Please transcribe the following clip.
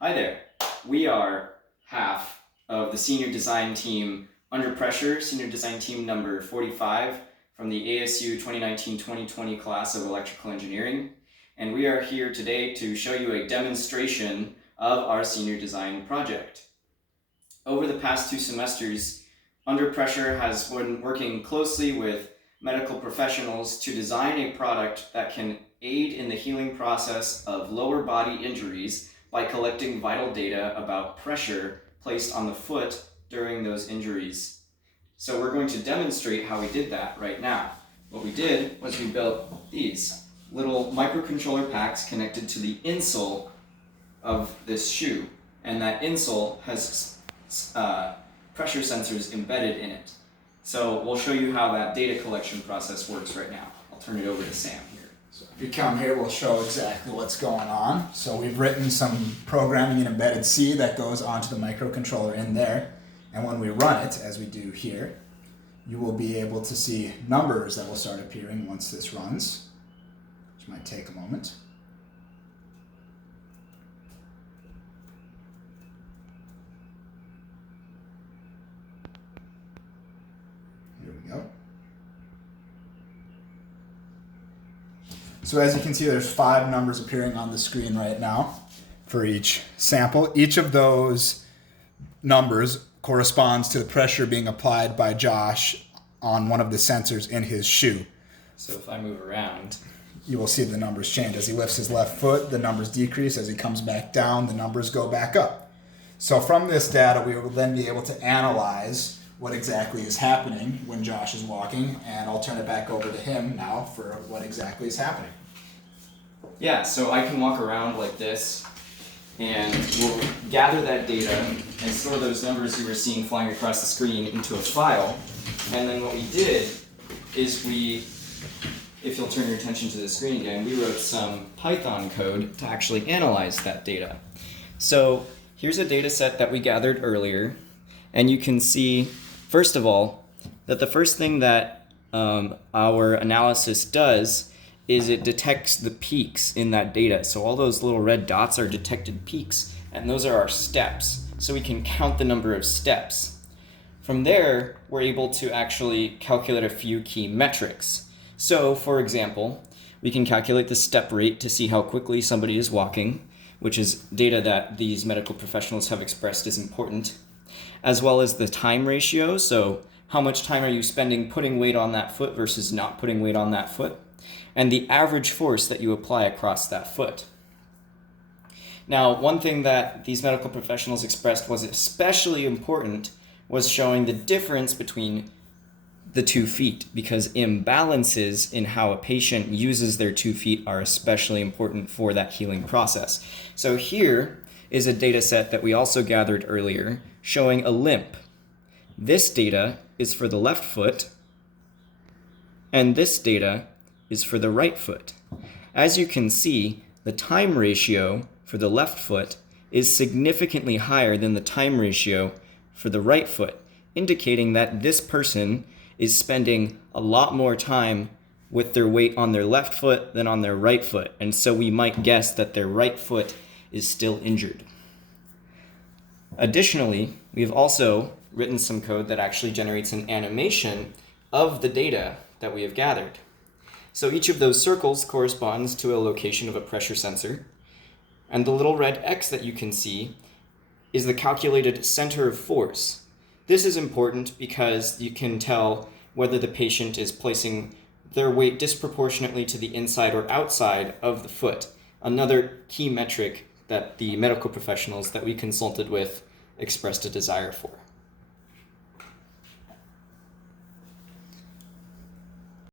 Hi there. We are half of the senior design team Under Pressure, senior design team number 45 from the ASU 2019-2020 class of electrical engineering. And we are here today to show you a demonstration of our senior design project. Over the past 2 semesters, Under Pressure has been working closely with medical professionals to design a product that can aid in the healing process of lower body injuries by collecting vital data about pressure placed on the foot during those injuries. So we're going to demonstrate how we did that right now. What we did was we built these little microcontroller packs connected to the insole of this shoe, and that insole has pressure sensors embedded in it. So we'll show you how that data collection process works right now. I'll turn it over to Sam here. So if you come here, we'll show exactly what's going on. So we've written some programming in embedded C that goes onto the microcontroller in there. And when we run it, as we do here, you will be able to see numbers that will start appearing once this runs, which might take a moment. Here we go. So as you can see, there's 5 numbers appearing on the screen right now for each sample. Each of those numbers corresponds to the pressure being applied by Josh on one of the sensors in his shoe. So if I move around, you will see the numbers change. As he lifts his left foot, the numbers decrease. As he comes back down, the numbers go back up. So from this data, we will then be able to analyze what exactly is happening when Josh is walking, and I'll turn it back over to him now for what exactly is happening. Yeah, so I can walk around like this, and we'll gather that data and store those numbers you were seeing flying across the screen into a file. And then what we did is if you'll turn your attention to the screen again, we wrote some Python code to actually analyze that data. So here's a data set that we gathered earlier, and you can see, first of all, that the first thing that our analysis does is it detects the peaks in that data. So all those little red dots are detected peaks, and those are our steps. So we can count the number of steps. From there, we're able to actually calculate a few key metrics. So, for example, we can calculate the step rate to see how quickly somebody is walking, which is data that these medical professionals have expressed as important, as well as the time ratio. So how much time are you spending putting weight on that foot versus not putting weight on that foot, and the average force that you apply across that foot. Now, one thing that these medical professionals expressed was especially important was showing the difference between the 2 feet, because imbalances in how a patient uses their 2 feet are especially important for that healing process. So here is a data set that we also gathered earlier showing a limp. This data is for the left foot, and this data is for the right foot. As you can see, the time ratio for the left foot is significantly higher than the time ratio for the right foot, indicating that this person is spending a lot more time with their weight on their left foot than on their right foot, and so we might guess that their right foot is still injured. Additionally, we've also written some code that actually generates an animation of the data that we have gathered. So each of those circles corresponds to a location of a pressure sensor, and the little red X that you can see is the calculated center of force. This is important because you can tell whether the patient is placing their weight disproportionately to the inside or outside of the foot, another key metric that the medical professionals that we consulted with expressed a desire for.